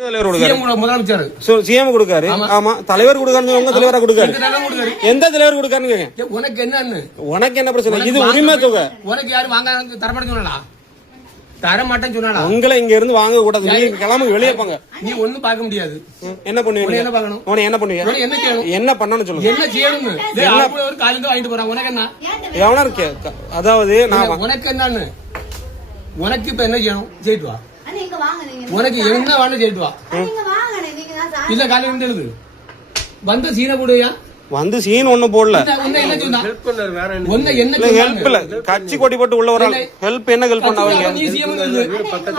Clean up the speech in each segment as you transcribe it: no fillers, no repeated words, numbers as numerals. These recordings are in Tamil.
முதலமைச்சர் சிஎம் கொடுக்காரு. ஆமா, தலைவர் கொடுக்காரு. உங்க தலைவரா கொடுக்காரு? எந்த தலைவர் கொடுக்காருன்னு கேட்க. உனக்கு என்ன உனக்கு என்ன பிரச்சனை? இது உரிமை தொகை. உனக்கு யாரு வாங்க தரமாட்டேன்னு சொன்னா தரமாட்டேன்னு சொன்னா உங்களை இங்க இருந்து வாங்க கூடாது. நீங்க கிளம்பு, வெளியே போங்க. நீ ஒண்ணும் பார்க்க முடியாது. என்ன பண்ணுவீங்க? என்ன பார்க்கணும்? உனக்கு என்ன பண்ணுவீங்க? என்ன செய்யணும்? என்ன பண்ணணும்னு சொல்லுங்க. என்ன செய்யணும்னு ஒரு காலையில வாங்கிட்டு போறான். உனக்கு என்ன? எவனா இருக்கு? அதாவது நான் உனக்கு என்னன்னு உனக்கு இப்ப என்ன செய்யணும்? செய்யிட்டு வா. உனக்கு என்ன வேணும் செய்யிட்டு வா. இல்ல காலையில எழுது வந்த சீனை போடுவியா? வந்து சீன் ஒண்ணு போடல. ஹெல்ப் இல்ல, கட்சி கொடி போட்டு உள்ள வர ஹெல்ப் என்ன ஹெல்ப் பண்ணாங்க?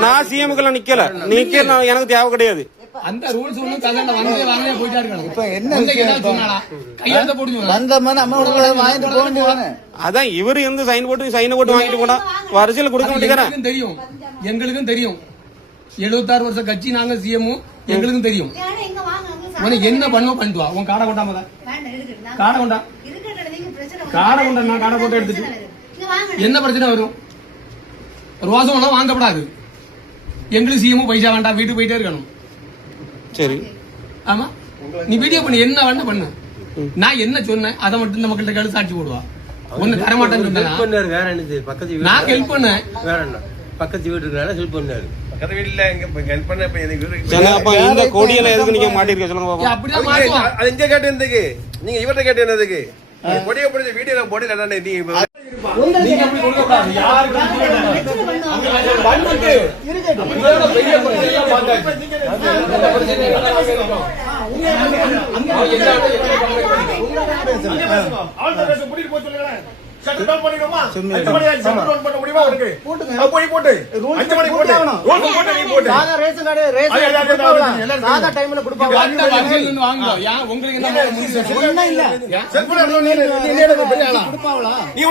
நான் சிஎம்க்கு நிக்கல. நிக்க எனக்கு தேவை கிடையாது. அந்த ரூல்ஸ் ஒண்ணு கலண்ட வந்து வாங்கவே போயிட்டா இருக்காங்க. இப்போ என்ன சொன்னாடா? கையெழுத்து போடுங்க. வந்தமன அம்மாவோட வாங்கிட்டு போங்க. அதான் இவரு வந்து சைன் போட்டு வாங்கிட்டு போனா வரிசையில கொடுக்க மாட்டேங்கறாங்க. தெரியும், எங்களுக்கும் தெரியும். 76 வருஷம் கட்சி நாங்க சிஎம், எங்களுக்கும் தெரியும். உனக்கு என்ன பண்ணுவோ பண்ணிட்டு வா. உன் காடை கொண்டாம காடை கொண்டா நான் காடை போட்டு எடுத்துட்டு என்ன பிரச்சனை வரும்? ரோசம் எல்லாம் வாங்கப்படாது. எங்களுக்கு சிஎம் பைசா வேண்டாம், வீட்டுக்கு போயிட்டே இருக்கணும். சரி, ஆமா, நீ வீடியோ பண்ணு, என்ன வேணா பண்ணு. நான் என்ன சொன்னேன் அதை மட்டும் நம்ம கிட்ட கேட்டு சாட்சி போடுவா. ஒண்ணு தரமாட்டேன்னு சொன்னா வேற என்னது? பக்கத்து நான் ஹெல்ப் பண்ணேன். வேற என்ன? பக்கத்து வீட்டுக்கு ஹெல்ப் பண்ணாரு. பக்கத்து வீட்டுல ஹெல்ப் பண்ண இந்த கோடியில எதுக்கு நீங்க மாட்டிருக்க சொல்லுங்க பாப்போம். அப்படியே மாட்டுவா. அது இங்க கேட்டு இருந்துக்கு நீங்க இவர்ட்ட கேட்டு என்னதுக்கு? கொடிய பிடிச்ச வீடியோ போடல. நீங்க அப்படி கொடுக்க கூடாது. யாருக்கு வந்துட்டு இதோட பெரிய பிரச்சனையா பார்த்தாச்சு.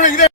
உங்களுக்கு